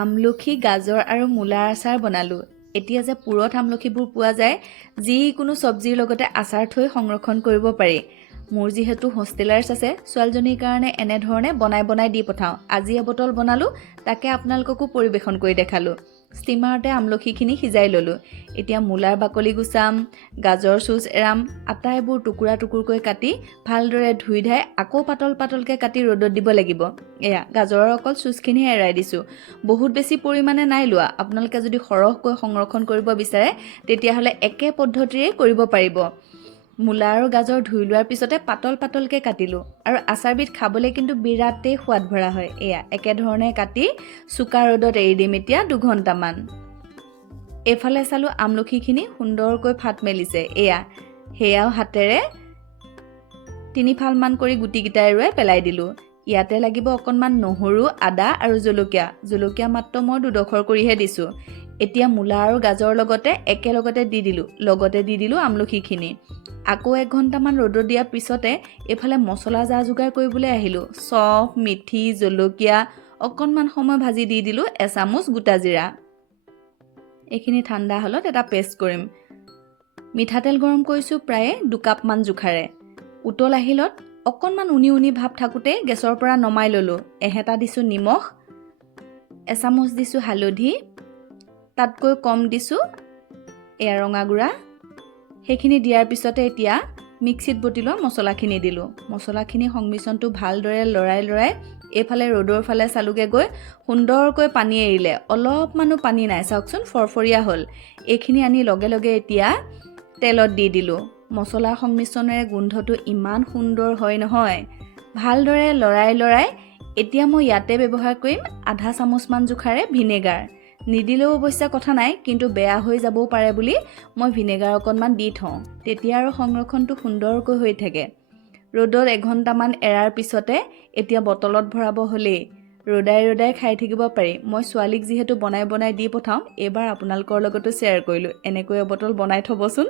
আমলখি গাজৰ আৰু মূলাৰ আচাৰ বনালোঁ। এতিয়া যে পুৰঠ আমলখিবোৰ পোৱা যায়, যিকোনো চব্জিৰ লগতে আচাৰ থৈ সংৰক্ষণ কৰিব পাৰি। মোৰ যিহেতু হোষ্টেলাৰ্ছ আছে, ছোৱালীজনীৰ কাৰণে এনেধৰণে বনাই দি পঠাওঁ। আজি এবটল বনালোঁ, তাকে আপোনালোককো পৰিৱেশন কৰি দেখালোঁ। ষ্টিমাৰতে আমলখিখিনি সিজাই ল'লোঁ। এতিয়া মূলাৰ বাকলি গুচাম, গাজৰ চুজ এৰাম, আটাইবোৰ টুকুৰা টুকুৰকৈ কাটি ভালদৰে ধুই ধাই আকৌ পাতল পাতলকৈ কাটি ৰ'দত দিব লাগিব। এয়া গাজৰৰ অকল চুজখিনি এৰাই দিছোঁ। বহুত বেছি পৰিমাণে নাই লোৱা। আপোনালোকে যদি সৰহকৈ সংৰক্ষণ কৰিব বিচাৰে তেতিয়াহ'লে একে পদ্ধতিৰে কৰিব পাৰিব। মূলা আৰু গাজৰ ধুই লোৱাৰ পিছতে পাতল পাতলকৈ কাটিলোঁ আৰু আচাৰবিধ খাবলৈ কিন্তু বিৰাটেই সোৱাদ ভৰা হয়। এয়া একেধৰণে কাটি চোকা ৰ'দত এৰি দিম এতিয়া 2 ঘণ্টামান। এইফালে চালোঁ আমলখিখিনি সুন্দৰকৈ ফাট মেলিছে। সেয়াও হাতেৰে 3 ফালমান কৰি গুটিকেইটা এৰুৱাই পেলাই দিলোঁ। ইয়াতে লাগিব অকণমান নহৰু, আদা আৰু জলকীয়া মাত্ৰ মই 2 ডোখৰ কৰিহে দিছোঁ। এতিয়া মূলা আৰু গাজৰ লগতে একেলগতে দি দিলোঁ আমলখিখিনি। আকৌ 1 ঘণ্টামান ৰ'দত দিয়াৰ পিছতে এইফালে মছলা যা যোগাৰ কৰিবলৈ আহিলোঁ। চফ, মিঠি, জলকীয়া অকণমান সময় ভাজি দি দিলোঁ এচামুচ গোটা জিৰা। এইখিনি ঠাণ্ডা হ'লত এটা পেষ্ট কৰিম। মিঠাতেল গৰম কৰিছোঁ প্ৰায়ে 2 কাপমান জোখাৰে। উতল আহিলত অকণমান উনি ভাৱ থাকোঁতে গেছৰ পৰা নমাই ল'লোঁ। এহেটা দিছোঁ নিমখ, এচামুচ দিছোঁ হালধি, তাতকৈ কম দিছোঁ ৰঙা গুড়া। সেইখিনি দিয়াৰ পিছতে এতিয়া মিক্সিত বটি লোৱা মছলাখিনি দিলোঁ। মছলাখিনি সংমিশ্ৰণটো ভালদৰে লৰাই এইফালে ৰ'দৰ ফালে চালোগৈ গৈ সুন্দৰকৈ পানী এৰিলে। অলপমানো পানী নাই, চাওকচোন ফৰফৰীয়া হ'ল। এইখিনি আনি লগে এতিয়া তেলত দি দিলোঁ। মছলাৰ সংমিশ্ৰণেৰে গোন্ধটো ইমান সুন্দৰ হয় নহয়। ভালদৰে লৰাই এতিয়া মই ইয়াতে ব্যৱহাৰ কৰিম আধা চামুচমান জোখাৰে ভিনেগাৰ। নিদিলেও অৱশ্যে কথা নাই, কিন্তু বেয়া হৈ যাবও পাৰে বুলি মই ভিনেগাৰ অকণমান দি থওঁ। তেতিয়া আৰু সংৰক্ষণটো সুন্দৰকৈ হৈ থাকে। ৰ'দত 1 ঘণ্টামান এৰাৰ পিছতে এতিয়া বটলত ভৰাব হ'লেই। ৰ'দাই খাই থাকিব পাৰি। মই ছোৱালীক যিহেতু বনাই দি পঠাওঁ, এইবাৰ আপোনালোকৰ লগতো শ্বেয়াৰ কৰিলোঁ। এনেকৈ এবটল বনাই থ'বচোন।